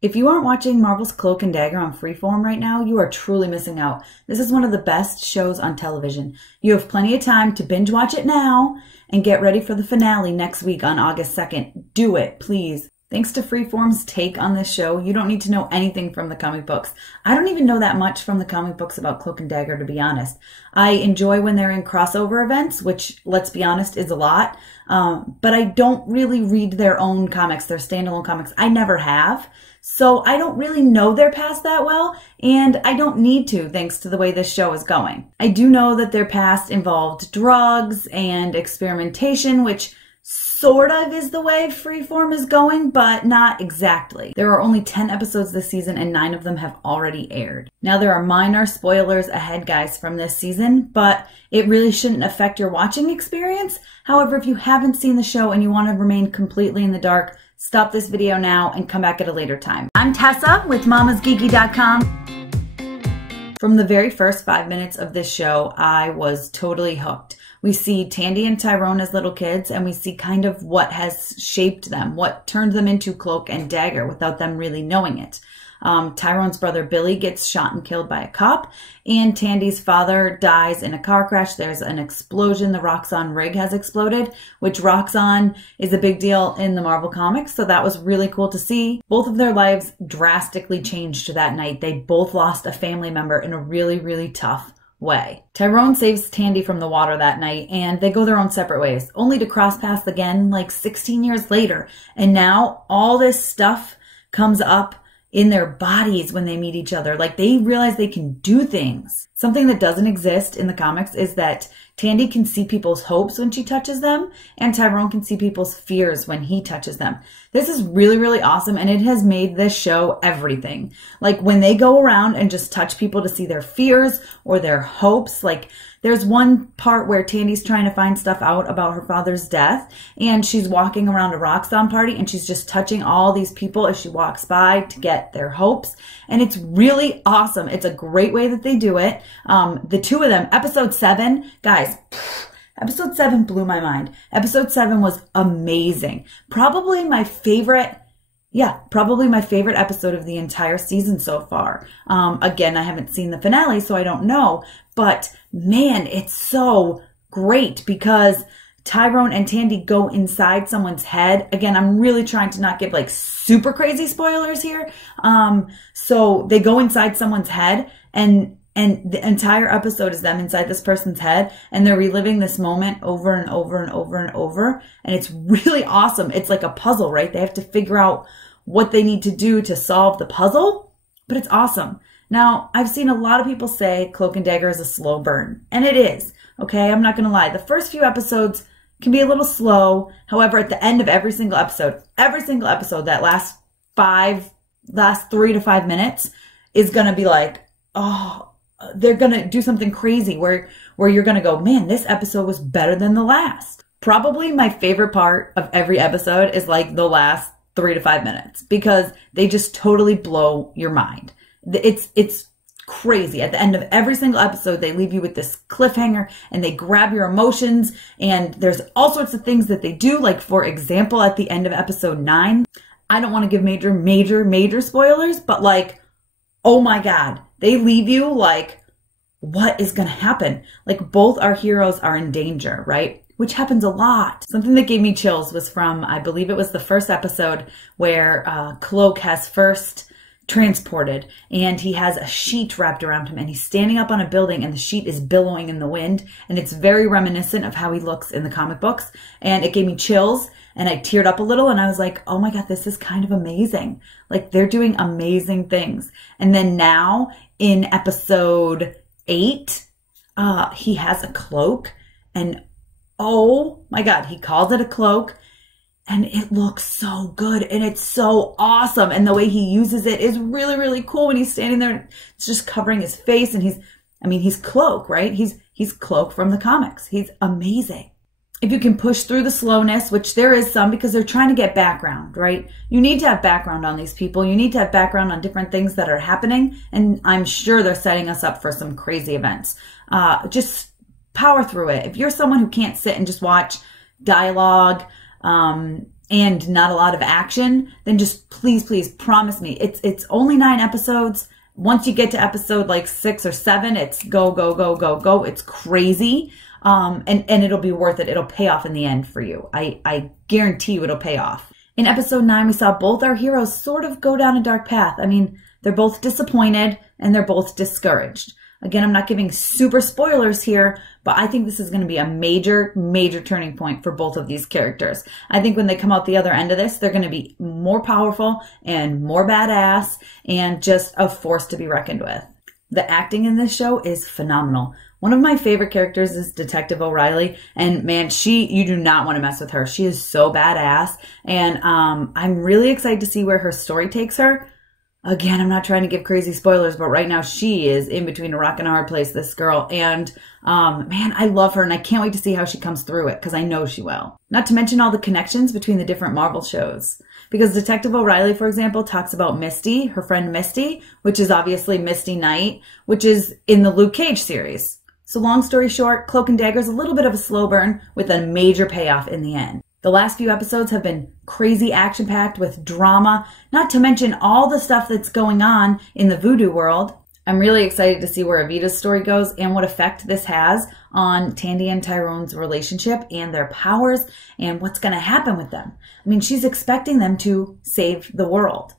If you aren't watching Marvel's Cloak and Dagger on Freeform right now, you are truly missing out. This is one of the best shows on television. You have plenty of time to binge watch it now and get ready for the finale next week on August 2nd. Do it, please. Thanks to Freeform's take on this show, you don't need to know anything from the comic books. I don't even know that much from the comic books about Cloak and Dagger, to be honest. I enjoy when they're in crossover events, which, let's be honest, is a lot. But I don't really read their own comics, their standalone comics. I never have. So I don't really know their past that well, and I don't need to, thanks to the way this show is going. I do know that their past involved drugs and experimentation, which sort of is the way Freeform is going, but not exactly. There are only 10 episodes this season and 9 of them have already aired. Now there are minor spoilers ahead, guys, from this season, but it really shouldn't affect your watching experience. However, if you haven't seen the show and you want to remain completely in the dark, stop this video now and come back at a later time. I'm Tessa with mamasgeeky.com. From the very first 5 minutes of this show, I was totally hooked. We see Tandy and Tyrone as little kids, and we see kind of what has shaped them, what turned them into Cloak and Dagger without them really knowing it. Tyrone's brother Billy gets shot and killed by a cop, and Tandy's father dies in a car crash. There's an explosion. The Roxxon rig has exploded, which Roxxon is a big deal in the Marvel Comics, so that was really cool to see. Both of their lives drastically changed that night. They both lost a family member in a really, really tough way. Tyrone saves Tandy from the water that night, and they go their own separate ways, only to cross paths again like 16 years later. And now all this stuff comes up in their bodies when they meet each other. Like, they realize they can do things. Something that doesn't exist in the comics is that Tandy can see people's hopes when she touches them, and Tyrone can see people's fears when he touches them. This is really, really awesome, and it has made this show everything. Like, when they go around and just touch people to see their fears or their hopes, like, there's one part where Tandy's trying to find stuff out about her father's death, and she's walking around a Roxxon party, and she's just touching all these people as she walks by to get their hopes, and it's really awesome. It's a great way that they do it. The two of them, episode 7, guys, episode 7 blew my mind. Episode 7 was amazing. Probably my favorite episode of the entire season so far. Again, I haven't seen the finale, so I don't know. But man, it's so great because Tyrone and Tandy go inside someone's head. Again, I'm really trying to not give like super crazy spoilers here. So they go inside someone's head, and the entire episode is them inside this person's head, and they're reliving this moment over and over and over and over. And it's really awesome. It's like a puzzle, right? They have to figure out what they need to do to solve the puzzle, but it's awesome. Now, I've seen a lot of people say Cloak and Dagger is a slow burn, and it is. Okay, I'm not going to lie. The first few episodes can be a little slow. However, at the end of every single episode, that last 3 to 5 minutes is going to be like, oh, they're going to do something crazy where you're going to go, man, this episode was better than the last. Probably my favorite part of every episode is like the last 3 to 5 minutes, because they just totally blow your mind. It's crazy. At the end of every single episode, they leave you with this cliffhanger and they grab your emotions, and there's all sorts of things that they do. Like, for example, at the end of episode 9, I don't want to give major spoilers, but like, oh my God, they leave you like, what is going to happen? Like, both our heroes are in danger, right? Which happens a lot. Something that gave me chills was from, I believe it was the first episode where Cloak has first transported, and he has a sheet wrapped around him, and he's standing up on a building, and the sheet is billowing in the wind, and it's very reminiscent of how he looks in the comic books, and it gave me chills, and I teared up a little, and I was like, oh my God, this is kind of amazing. Like, they're doing amazing things. And then now in episode 8, he has a cloak, and oh my God, he calls it a cloak, and it looks so good, and it's so awesome. And the way he uses it is really, really cool. When he's standing there, it's just covering his face, and he's Cloak, right? He's Cloak from the comics. He's amazing. If you can push through the slowness, which there is some, because they're trying to get background, right? You need to have background on these people. You need to have background on different things that are happening, and I'm sure they're setting us up for some crazy events. Just power through it. If you're someone who can't sit and just watch dialogue, and not a lot of action, then just please, please promise me. It's only 9 episodes. Once you get to episode like 6 or 7, it's go, go, go, go, go. It's crazy. And it'll be worth it. It'll pay off in the end for you. I guarantee you it'll pay off. In episode 9, we saw both our heroes sort of go down a dark path. I mean, they're both disappointed and they're both discouraged. Again, I'm not giving super spoilers here, but I think this is going to be a major, major turning point for both of these characters. I think when they come out the other end of this, they're going to be more powerful and more badass and just a force to be reckoned with. The acting in this show is phenomenal. One of my favorite characters is Detective O'Reilly, and man, you do not want to mess with her. She is so badass, and I'm really excited to see where her story takes her. Again, I'm not trying to give crazy spoilers, but right now she is in between a rock and a hard place, this girl. And man, I love her and I can't wait to see how she comes through it because I know she will. Not to mention all the connections between the different Marvel shows. Because Detective O'Reilly, for example, talks about Misty, her friend Misty, which is obviously Misty Knight, which is in the Luke Cage series. So long story short, Cloak and Dagger is a little bit of a slow burn with a major payoff in the end. The last few episodes have been crazy action-packed with drama, not to mention all the stuff that's going on in the voodoo world. I'm really excited to see where Evita's story goes and what effect this has on Tandy and Tyrone's relationship and their powers and what's going to happen with them. I mean, she's expecting them to save the world.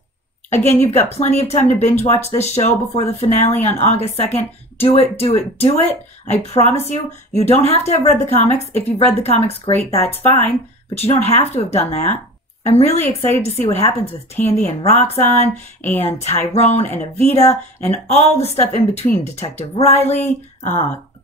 Again, you've got plenty of time to binge watch this show before the finale on August 2nd. Do it, do it, do it. I promise you, you don't have to have read the comics. If you've read the comics, great, that's fine. But you don't have to have done that. I'm really excited to see what happens with Tandy and Roxanne and Tyrone and Evita and all the stuff in between. Detective Riley,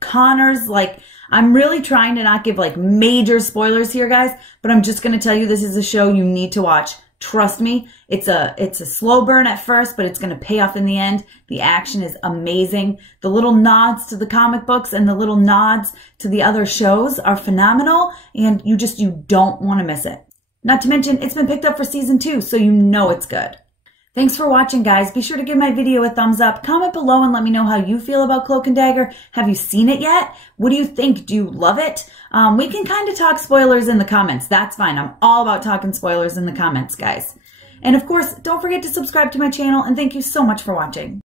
Connors. Like, I'm really trying to not give like major spoilers here, guys, but I'm just going to tell you this is a show you need to watch. Trust me, it's a slow burn at first, but it's going to pay off in the end. The action is amazing. The little nods to the comic books and the little nods to the other shows are phenomenal, and you don't want to miss it. Not to mention, it's been picked up for season 2, so you know it's good. Thanks for watching, guys. Be sure to give my video a thumbs up. Comment below and let me know how you feel about Cloak and Dagger. Have you seen it yet? What do you think? Do you love it? We can kind of talk spoilers in the comments. That's fine. I'm all about talking spoilers in the comments, guys. And of course, don't forget to subscribe to my channel, and thank you so much for watching.